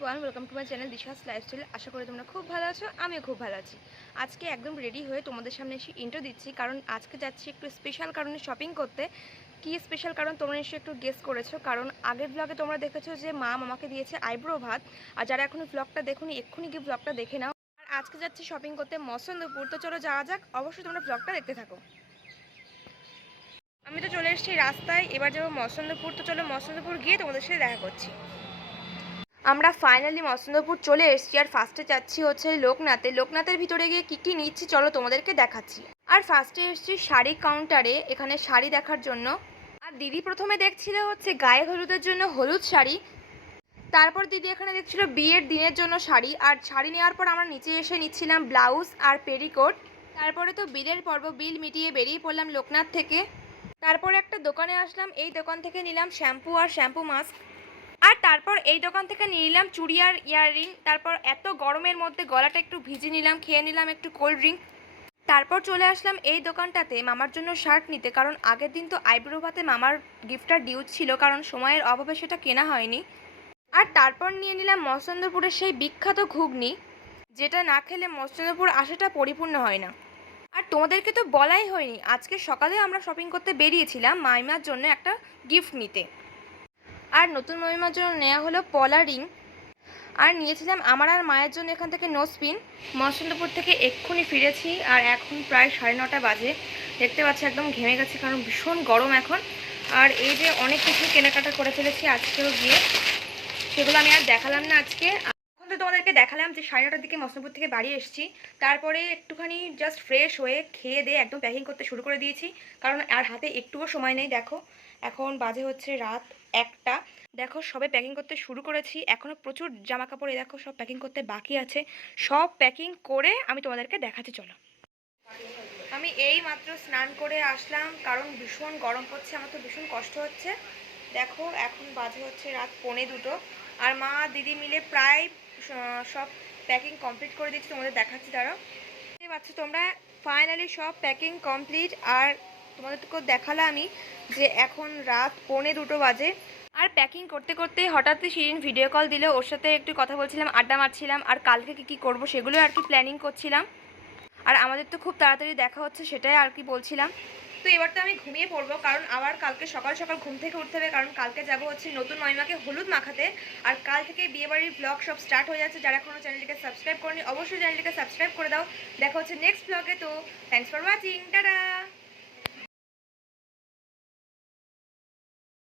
Everyone, welcome to my channel Disha's lifestyle. আশা করি তোমরা খুব ভালো আছো, আমিও খুব ভালো আছি। আজকে একদম রেডি হয়ে তোমাদের সামনে এসে ইন্ট্রো দিচ্ছি, কারণ আজকে যাচ্ছি একটু স্পেশাল কারণে শপিং করতে। কী স্পেশাল কারণ তোমরা নিশ্চয়ই একটু গেস করেছো, কারণ আগের ব্লগে তোমরা দেখেছো যে মা আমাকে দিয়েছে আইব্রো ভাত। আর যারা এখনও ব্লগটা দেখোনি, এক্ষুনি গিয়ে ব্লগটা দেখে নাও। আর আজকে যাচ্ছি শপিং করতে মসন্দপুর, তো চলো যাওয়া যাক। অবশ্যই তোমরা ব্লগটা দেখতে থাকো। আমি তো চলে এসেছি রাস্তায়, এবার যাবো মসন্দপুর। তো চলো মসন্দপুর গিয়ে তোমাদের সাথে দেখা করছি। আমরা ফাইনালি মসন্দপুর চলে এসেছি, আর ফার্স্টে যাচ্ছি হচ্ছে লোকনাথের ভিতরে গিয়ে কী নিচ্ছি চলো তোমাদেরকে দেখাচ্ছি। আর ফার্স্টে এসেছি শাড়ি কাউন্টারে, এখানে শাড়ি দেখার জন্য। আর দিদি প্রথমে দেখছিল হচ্ছে গায়ে হলুদের জন্য হলুদ শাড়ি, তারপর দিদি এখানে দেখছিল বিয়ের দিনের জন্য শাড়ি। আর শাড়ি নেওয়ার পর আমরা নিচে এসে নিচ্ছিলাম ব্লাউজ আর পেরিকোট। তারপরে তো বিলের পর্ব, বিল মিটিয়ে বেরিয়ে পড়লাম লোকনাথ থেকে। তারপরে একটা দোকানে আসলাম, এই দোকান থেকে নিলাম শ্যাম্পু আর শ্যাম্পু মাস্ক। আর তারপর এই দোকান থেকে নিয়ে নিলাম চুড়ি আর ইয়াররিং। তারপর এত গরমের মধ্যে গলাটা একটু ভিজে নিলাম, খেয়ে নিলাম একটু কোল্ড ড্রিঙ্ক। তারপর চলে আসলাম এই দোকানটাতে মামার জন্য শার্ট নিতে, কারণ আগের দিন তো আইব্রো ভাতে মামার গিফটটা ডিউ ছিল, কারণ সময়ের অভাবে সেটা কেনা হয়নি। আর তারপর নিয়ে নিলাম মসন্দপুরের সেই বিখ্যাত ঘুগনি, যেটা না খেলে মসন্দপুর আসাটা পরিপূর্ণ হয় না। আর তোমাদেরকে তো বলাই হয়নি, আজকে সকালে আমরা শপিং করতে বেরিয়েছিলাম মাইমার জন্য একটা গিফট নিতে। আর নতুন মহিমার জন্য নেওয়া হলো পলা রিং। আর নিয়েছিলাম আমার আর মায়ের জন্য এখান থেকে নোসপিন। মসন্দপুর থেকে এক্ষুনি ফিরেছি, আর এখন প্রায় 9:30 বাজে। দেখতে পাচ্ছি একদম ঘেমে গেছি, কারণ ভীষণ গরম এখন। আর এই যে অনেক কিছু কেনাকাটা করে ফেলেছি আজকেও গিয়ে, সেগুলো আমি আর দেখালাম না আজকে। এখন তো তোমাদেরকে দেখালাম যে 9:30 দিকে মসন্দপুর থেকে বাড়ি এসেছি। তারপরে একটুখানি জাস্ট ফ্রেশ হয়ে খেয়ে দিয়ে একদম প্যাকিং করতে শুরু করে দিয়েছি, কারণ আর হাতে একটুও সময় নেই। দেখো এখন বাজে হচ্ছে রাত 1টা। দেখো সবে প্যাকিং করতে শুরু করেছি, এখনও প্রচুর জামা কাপড় দেখো সব প্যাকিং করতে বাকি আছে। সব প্যাকিং করে আমি তোমাদেরকে দেখাচ্ছি চলো। আমি এই মাত্র স্নান করে আসলাম, কারণ ভীষণ গরম পড়ছে, আমার তো ভীষণ কষ্ট হচ্ছে। দেখো এখন বাজে হচ্ছে রাত 1:45, আর মা দিদি মিলে প্রায় সব প্যাকিং কমপ্লিট করে দিচ্ছি, তোমাদের দেখাচ্ছি। তারা দেখতে পাচ্ছ তোমরা, ফাইনালি সব প্যাকিং কমপ্লিট। আর তোমাদেরকেও দেখালাম আমি যে এখন রাত 1:45 বাজে। আর প্যাকিং করতে করতে হঠাৎই শিরিন ভিডিও কল দিল, ওর সাথে একটু কথা বলছিলাম, আড্ডা মারছিলাম, আর কালকে কী করবো সেগুলো আর কি প্ল্যানিং করছিলাম। আর আমাদের তো খুব তাড়াতাড়ি দেখা হচ্ছে, সেটাই আর কি বলছিলাম। তো এবার তো আমি ঘুমিয়ে পড়বো, কারণ আবার কালকে সকাল সকাল ঘুম থেকে উঠতে হবে, কারণ কালকে যাব হচ্ছে নতুন মহিমাকে হলুদ মাখাতে। আর কাল থেকে বিয়েবাড়ির ব্লগ সব স্টার্ট হয়ে যাচ্ছে। যারা এখনো চ্যানেলটিকে সাবস্ক্রাইব করেনি, অবশ্যই চ্যানেলটিকে সাবস্ক্রাইব করে দাও। দেখা হচ্ছে নেক্সট ব্লগে। তো থ্যাংকস ফর ওয়াচিং, টাটা।